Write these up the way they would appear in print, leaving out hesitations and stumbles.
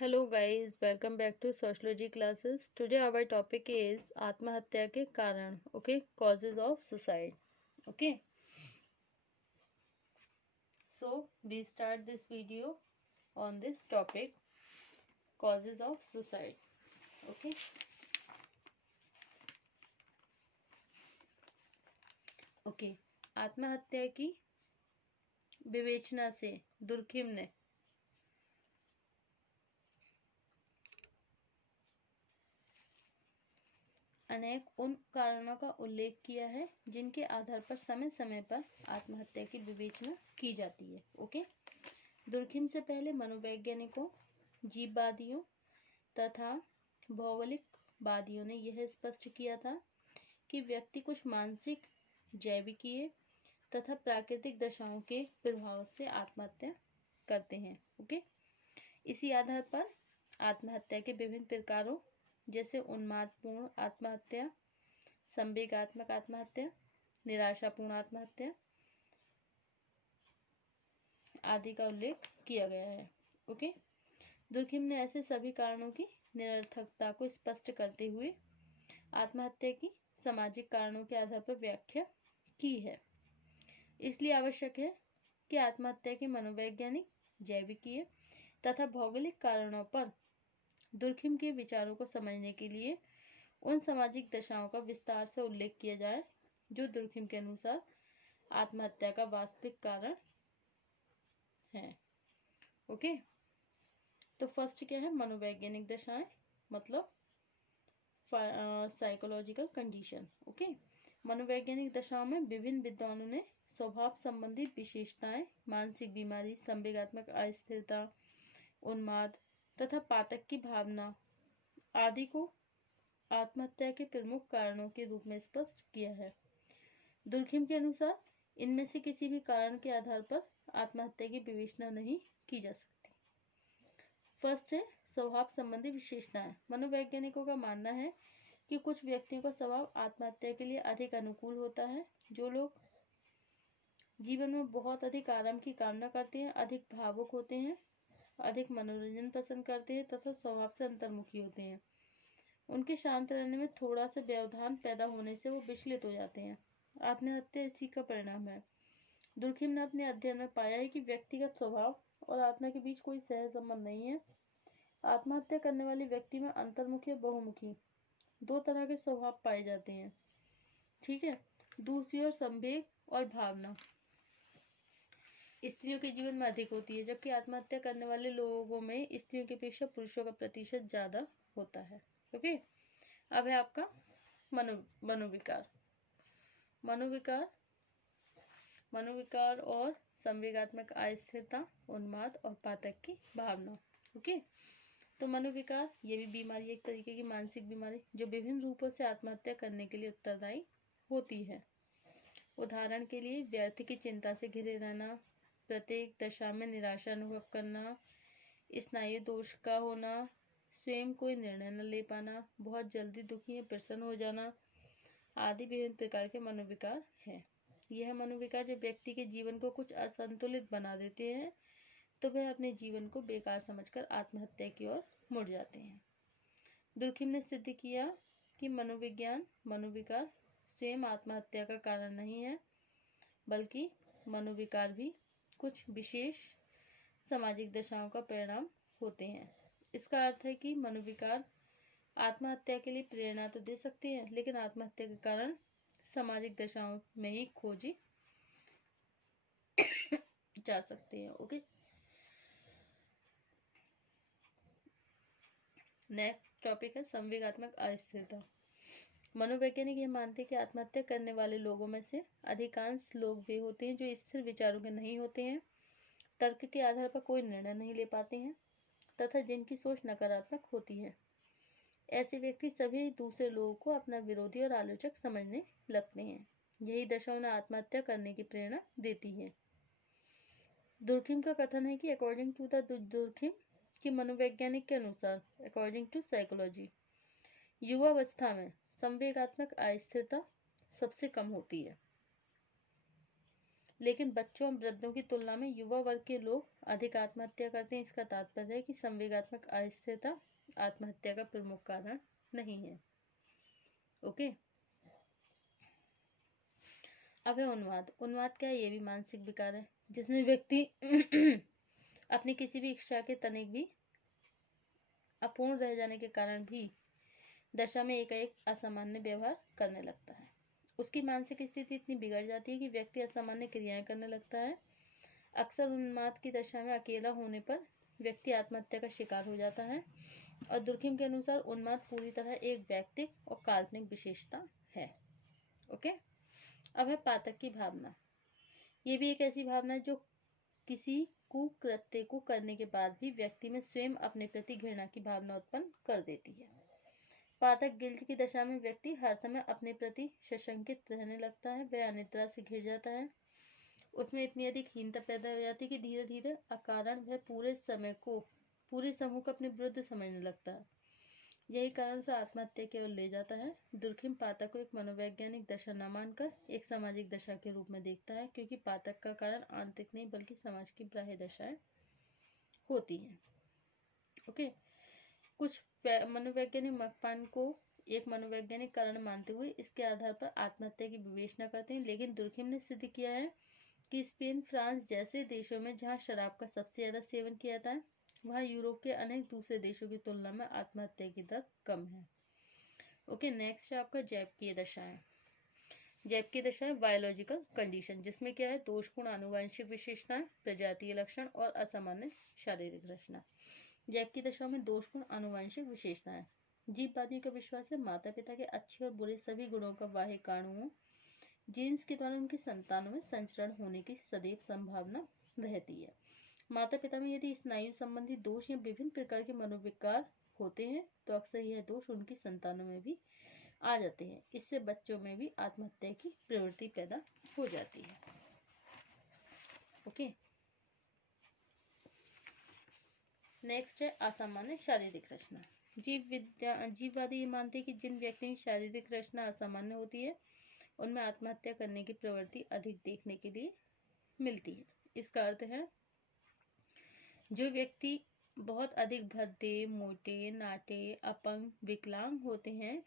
Hello guys, welcome back to sociology classes. Today our topic is आत्महत्या के कारण, okay, causes of suicide. Okay, so we start this video on this topic, causes of suicide. Okay, okay. आत्महत्या की विवेचना से Durkheim ने अनेक उन कारणों का उल्लेख किया है जिनके आधार पर समय समय पर आत्महत्या की विवेचना की जाती है। ओके, दुर्खिम से पहले मनोवैज्ञानिकों, जीववादियों तथा भौगोलिकवादियों ने यह स्पष्ट किया था कि व्यक्ति कुछ मानसिक, जैविकीय तथा प्राकृतिक दशाओं के प्रभाव से आत्महत्या करते हैं। ओके, इसी आधार पर आत्महत्या के विभिन्न प्रकारों जैसे उन्मादपूर्ण आत्महत्या, संवेगात्मक आत्महत्या, निराशापूर्ण आत्महत्या आदि का उल्लेख किया गया है। ओके, दुर्खिम ने ऐसे सभी कारणों की निरर्थकता को स्पष्ट करते हुए आत्महत्या की सामाजिक कारणों के आधार पर व्याख्या की है। इसलिए आवश्यक है कि आत्महत्या के मनोवैज्ञानिक, जैविकीय तथा भौगोलिक कारणों पर दुर्खिम के विचारों को समझने के लिए उन सामाजिक दशाओं का विस्तार से उल्लेख किया जाए जो दुर्खिम के अनुसार आत्महत्या का वास्तविक कारण है। ओके, तो फर्स्ट क्या है? मनोवैज्ञानिक दशाएं, मतलब साइकोलॉजिकल कंडीशन। ओके, मनोवैज्ञानिक दशाओं में विभिन्न विद्वानों ने स्वभाव संबंधी विशेषताएं, मानसिक बीमारी, संवेगात्मक अस्थिरता, उन्माद तथा पातक की भावना आदि को आत्महत्या के प्रमुख कारणों के रूप में स्पष्ट किया है। दुर्खिम के अनुसार इनमें से किसी भी कारण के आधार पर आत्महत्या की विवेचना नहीं की जा सकती। फर्स्ट है स्वभाव संबंधी विशेषताएं। मनोवैज्ञानिकों का मानना है कि कुछ व्यक्तियों का स्वभाव आत्महत्या के लिए अधिक अनुकूल होता है। जो लोग जीवन में बहुत अधिक आराम की कामना करते हैं, अधिक भावुक होते हैं, अधिक मनोरंजन पसंद करते हैं तथा स्वभाव से अंतर्मुखी होते हैं, उनके शांत रहने में थोड़ा सा व्यवधान पैदा होने से वो विचलित हो जाते हैं। आत्महत्या इसी का परिणाम है। दुर्खिम ने अपने अध्ययन में पाया है कि व्यक्तिगत स्वभाव और आत्मा के बीच कोई सह संबंध नहीं है। आत्महत्या करने वाले व्यक्ति में अंतर्मुखी और बहुमुखी दो तरह के स्वभाव पाए जाते हैं। ठीक है, दूसरी ओर संवेग और भावना स्त्रियों के जीवन में अधिक होती है, जबकि आत्महत्या करने वाले लोगों में स्त्रियों की अपेक्षा पुरुषों का प्रतिशत ज्यादा होता है। ओके, अब है आपका मनोविकार। मनोविकार और संवेगात्मक अस्थिरता, उन्माद और पातक की भावना। ओके, तो मनोविकार ये भी बीमारी, एक तरीके की मानसिक बीमारी जो विभिन्न रूपों से आत्महत्या करने के लिए उत्तरदायी होती है। उदाहरण के लिए व्यर्थ की चिंता से घिरे रहना, प्रत्येक दशा में निराशा अनुभव करना, स्नायु दोष का होना, स्वयं कोई निर्णय न ले पाना, बहुत जल्दी दुखी या प्रसन्न हो जाना आदि विभिन्न प्रकार के मनोविकार हैं। यह मनोविकार जब व्यक्ति के जीवन को कुछ असंतुलित बना देते हैं तो वह अपने जीवन को बेकार समझकर आत्महत्या की ओर मुड़ जाते हैं। दुर्खिम ने सिद्ध किया कि मनोविकार स्वयं आत्महत्या का कारण नहीं है, बल्कि मनोविकार भी कुछ विशेष सामाजिक दशाओं का परिणाम होते हैं। इसका अर्थ है कि मनोविकार आत्महत्या के लिए प्रेरणा तो दे सकते हैं, लेकिन आत्महत्या के कारण सामाजिक दशाओं में ही खोजी जा सकते हैं। ओके, नेक्स्ट टॉपिक है संवेगात्मक अस्थिरता। मनोवैज्ञानिक ये मानते हैं कि आत्महत्या करने वाले लोगों में से अधिकांश लोग वे होते हैं जो स्थिर विचारों के नहीं होते हैं, तर्क के आधार पर कोई निर्णय नहीं ले पाते हैं तथा जिनकी सोच नकारात्मक होती है। ऐसे व्यक्ति सभी दूसरे लोगों को अपना विरोधी और आलोचक समझने लगते हैं। यही दशा उन्हें आत्महत्या करने की प्रेरणा देती है। दुर्खिम का कथन है कि अकॉर्डिंग टू द दुर्खिम की मनोवैज्ञानिक के अनुसार, अकॉर्डिंग टू साइकोलॉजी, युवावस्था में संवेगात्मक अस्थिरता सबसे कम होती है। लेकिन बच्चों और वृद्धों की तुलना में युवा वर्ग के लोग अधिक आत्महत्या करते हैं। इसका तात्पर्य है कि संवेगात्मक अस्थिरता आत्महत्या का प्रमुख कारण नहीं है। ओके, अब है उन्माद। उन्माद क्या है? ये भी मानसिक विकार है जिसमें व्यक्ति अपनी किसी भी इच्छा के तनिक भी अपूर्ण रह जाने के कारण भी दशा में एकाएक असामान्य व्यवहार करने लगता है। उसकी मानसिक स्थिति इतनी बिगड़ जाती है कि व्यक्ति असामान्य क्रियाएं करने लगता है। अक्सर उन्माद की दशा में अकेला होने पर व्यक्ति आत्महत्या का शिकार हो जाता है। और दुर्खिम के अनुसार उन्माद पूरी तरह एक व्यक्तिक और काल्पनिक विशेषता है। ओके, अब है पातक की भावना। ये भी एक ऐसी भावना है जो किसी कुकृत्य को करने के बाद भी व्यक्ति में स्वयं अपने प्रति घृणा की भावना उत्पन्न कर देती है। पातक गिल्ट की दशा में व्यक्ति हर समय अपने प्रति सशंकित रहने लगता है। वह अनिद्रा से घिर जाता है। उसमें इतनी अधिक हीनता पैदा हो जाती है कि धीरे धीरे अकारण वह पूरे समूह को अपने विरुद्ध समझने लगता है। यही कारण उसे आत्महत्या की ओर ले जाता है। दुर्खिम पातक को एक मनोवैज्ञानिक दशा न मानकर एक सामाजिक दशा के रूप में देखता है, क्योंकि पातक का कारण आंतरिक नहीं बल्कि समाज की बाह्य दशाएं होती हैं। ओके, कुछ मनोवैज्ञानिक मकपान को एक मनोवैज्ञानिक कारण मानते हुए इसके आधार पर आत्महत्या की विवेचना करते हैं। लेकिन दुर्खिम ने सिद्ध किया है कि स्पेन, फ्रांस जैसे देशों में जहां शराब का सबसे ज्यादा सेवन किया जाता है, वहाँ यूरोप के अनेक दूसरे देशों की तुलना में आत्महत्या की दर कम है। ओके, नेक्स्ट है आपका जैपकीय दशाएं। जैपकीय दशाएं बायोलॉजिकल कंडीशन, जिसमें क्या है? दोषपूर्ण आनुवंशिक विशेषताएं, प्रजातीय लक्षण और असामान्य शारीरिक रचना। जैपकीय दशा में दोषपूर्ण आनुवंशिक विशेषताएं। जीववादियों का विश्वास है माता पिता के अच्छे और बुरे सभी गुणों का बाह्य कारणों जीन्स के द्वारा उनकी संतानों में संचरण होने की सदैव संभावना रहती है। माता पिता में यदि स्नायु संबंधी दोष या विभिन्न प्रकार के मनोविकार होते हैं तो अक्सर यह दोष उनकी संतानों में भी आ जाते हैं। इससे बच्चों में भी आत्महत्या की प्रवृत्ति पैदा हो जाती है। ओके, नेक्स्ट है असामान्य शारीरिक रचना। जीववादी ये मानते हैं कि जिन व्यक्तियों की शारीरिक रचना असामान्य होती है उनमें आत्महत्या करने की प्रवृत्ति अधिक देखने के लिए मिलती है। इसका अर्थ है जो व्यक्ति बहुत अधिक भद्दे, मोटे, नाटे, अपंग, विकलांग होते हैं,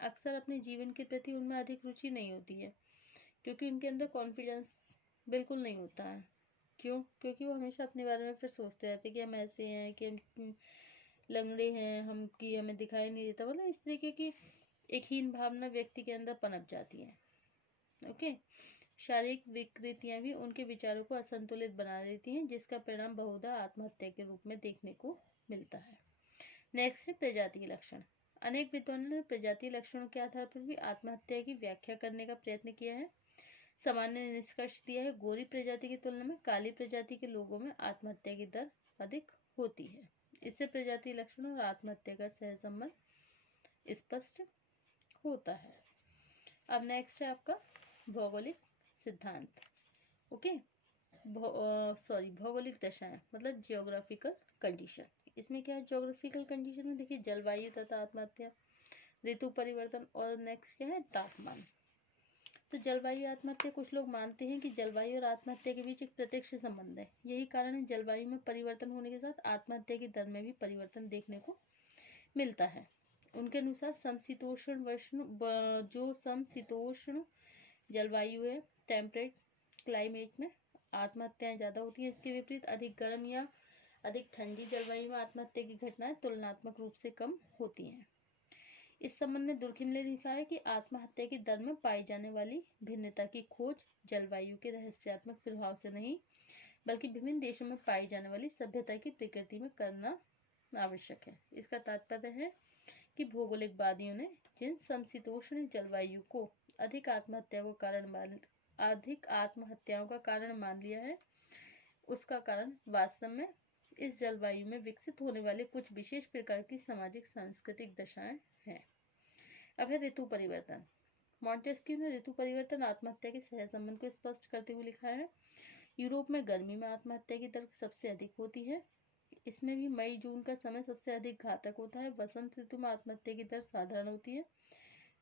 अक्सर अपने जीवन के प्रति उनमें अधिक रुचि नहीं होती है, क्योंकि उनके अंदर कॉन्फिडेंस बिल्कुल नहीं होता है। क्यों? क्योंकि वो हमेशा अपने बारे में फिर सोचते रहते हैं कि हम ऐसे हैं, कि हम लंगड़े हैं, हम कि हमें दिखाई नहीं देता। मतलब इस तरीके की एक हीन भावना व्यक्ति के अंदर पनप जाती है। ओके, शारीरिक विकृतियां भी उनके विचारों को असंतुलित बना देती हैं, जिसका परिणाम बहुधा आत्महत्या के रूप में देखने को मिलता है। नेक्स्ट है प्रजातीय लक्षण। अनेक विद्वानों ने प्रजातीय लक्षणों के आधार पर भी आत्महत्या की व्याख्या करने का प्रयत्न किया है। सामान्य निष्कर्ष दिया है गोरी प्रजाति की तुलना में काली प्रजाति के लोगों में आत्महत्या की दर अधिक होती है। इससे प्रजातीय लक्षण और आत्महत्या का सहसंबंध स्पष्ट होता है। अब नेक्स्ट है आपका भौगोलिक सिद्धांत। ओके, भौगोलिक दशाएं मतलब जियोग्राफिकल कंडीशन। इसमें क्या है? जियोग्राफिकल कंडीशन में देखिए जलवायु तथा आत्महत्या, ऋतु परिवर्तन और नेक्स्ट क्या है? तापमान। तो जलवायु आत्महत्या, कुछ लोग मानते हैं कि जलवायु और आत्महत्या के बीच एक प्रत्यक्ष संबंध है। यही कारण है जलवायु में परिवर्तन होने के साथ आत्महत्या की दर में भी परिवर्तन देखने को मिलता है। उनके अनुसार जो समशीतोष्ण जलवायु है, टेम्परेट क्लाइमेट में आत्महत्याएं ज्यादा होती हैं। इसके विपरीत अधिक गर्म या अधिक ठंडी जलवायु में आत्महत्या की घटनाएं तुलनात्मक रूप से कम होती हैं। इस संबंध में दुर्खिम ने लिखा है कि आत्महत्या की दर में पाई जाने वाली भिन्नता की खोज जलवायु के रहस्यात्मक प्रभाव से नहीं बल्कि विभिन्न देशों में पाई जाने वाली सभ्यता की प्रकृति में करना आवश्यक है। इसका तात्पर्य है कि भौगोलिकवादियों ने जिन समशीतोष्ण जलवायु को अधिक आत्महत्याओं का कारण मान लिया है, उसका कारण वास्तव में इस जलवायु में विकसित होने वाले कुछ विशेष प्रकार की सामाजिक सांस्कृतिक दशाएं हैं। अब है ऋतु परिवर्तन। मॉन्टेस्क्यू ने ऋतु परिवर्तन आत्महत्या के सहसंबंध को स्पष्ट करते हुए लिखा है यूरोप में गर्मी में आत्महत्या की दर सबसे अधिक होती है। इसमें भी मई जून का समय सबसे अधिक घातक होता है। वसंत ऋतु में आत्महत्या की दर साधारण होती है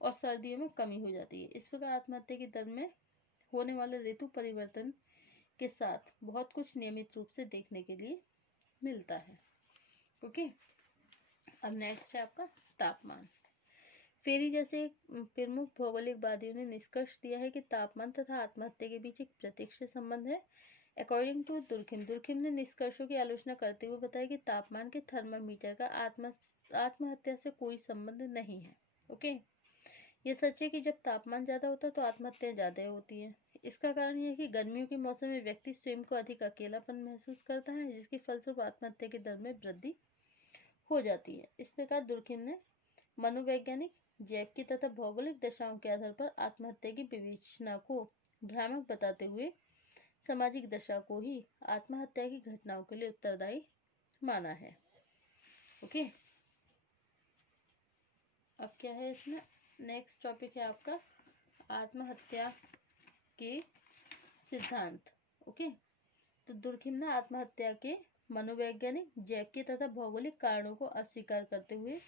और सर्दियों में कमी हो जाती है। इस प्रकार आत्महत्या की दर में होने वाला ऋतु परिवर्तन के साथ बहुत कुछ नियमित रूप से देखने के लिए मिलता है। ओके, अब नेक्स्ट है आपका तापमान। फेरी जैसे प्रमुख भौगोलिकवादियों ने निष्कर्ष दिया है कि तापमान तथा आत्महत्या के बीच एक प्रत्यक्ष संबंध है। अकॉर्डिंग टू दुर्खिम ने निष्कर्षों की आलोचना करते हुए बताया कि तापमान के थर्मामीटर का आत्महत्या से कोई संबंध नहीं है। ओके, ये सच है कि जब तापमान ज्यादा होता है तो आत्महत्या ज्यादा होती है। इसका कारण यह है कि गर्मियों के मौसम में व्यक्ति स्वयं को अधिक अकेलापन महसूस करता है, जिसके फलस्वरूप आत्महत्या की दर में वृद्धि हो जाती है। इस प्रकार दुर्खिम ने मनोवैज्ञानिक, जैविकी तथा भौगोलिक दशाओं के आधार पर आत्महत्या की विवेचना को भ्रामक बताते हुए सामाजिक दशा को ही आत्महत्या की घटनाओं के लिए उत्तरदायी माना है। ओके, अब क्या है इसमें, नेक्स्ट टॉपिक है आपका आत्महत्या के सिद्धांत। ओके, तो दुर्खिम ने आत्महत्या के मनोवैज्ञानिक, जैविकी तथा भौगोलिक कारणों को अस्वीकार करते हुए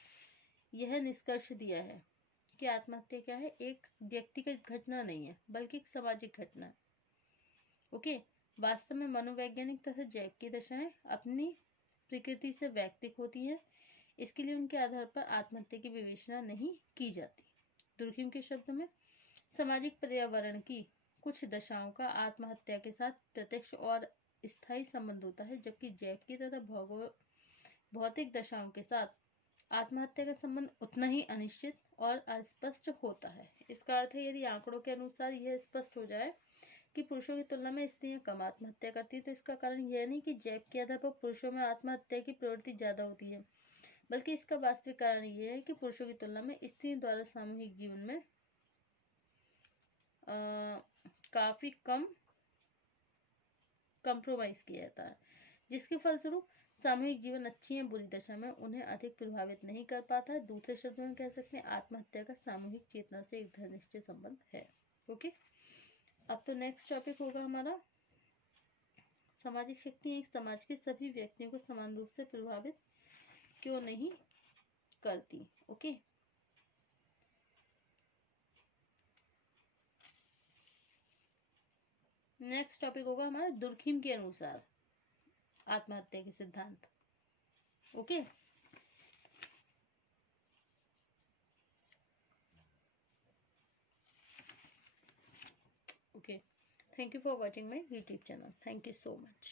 यह निष्कर्ष दिया है कि आत्महत्या क्या है, एक व्यक्तिगत घटना नहीं है बल्कि एक सामाजिक घटना है। ओके, वास्तव में मनोवैज्ञानिक तथा जैविकी दशाएं अपनी प्रकृति से वैयक्तिक होती हैं, इसके लिए उनके आधार पर आत्महत्या की विवेचना नहीं की जाती। दुर्खिम के शब्द में सामाजिक पर्यावरण की कुछ दशाओं का आत्महत्या के साथ प्रत्यक्ष और स्थायी संबंध होता है, जबकि जैविकी तथा भौतिक दशाओं के साथ आत्महत्या का संबंध उतना ही अनिश्चित और अस्पष्ट होता है। इसका अर्थ है यदि आंकड़ों के अनुसार यह स्पष्ट हो जाए कि पुरुषों की तुलना में स्त्रियां कम आत्महत्या करती हैं, तो इसका कारण यह नहीं कि जैव के आधार पर पुरुषों में आत्महत्या की प्रवृत्ति ज्यादा होती है, बल्कि इसका वास्तविक कारण यह है कि पुरुषों की तुलना में स्त्रियों द्वारा सामूहिक जीवन में काफी कम कंप्रोमाइज किया जाता है, जिसके फलस्वरूप सामूहिक जीवन अच्छी या बुरी दशा में उन्हें अधिक प्रभावित नहीं कर पाता है। दूसरे शब्दों में कह सकते हैं आत्महत्या का सामूहिक चेतना से एक घनिष्ठ संबंध है। ओके, अब तो नेक्स्ट टॉपिक होगा हमारा सामाजिक शक्तियां एक समाज के सभी व्यक्तियों को समान रूप से प्रभावित क्यों नहीं करती। ओके, नेक्स्ट टॉपिक होगा हमारा दुर्खिम के अनुसार आत्महत्या के सिद्धांत। Okay, okay, thank you for watching my YouTube channel. Thank you so much.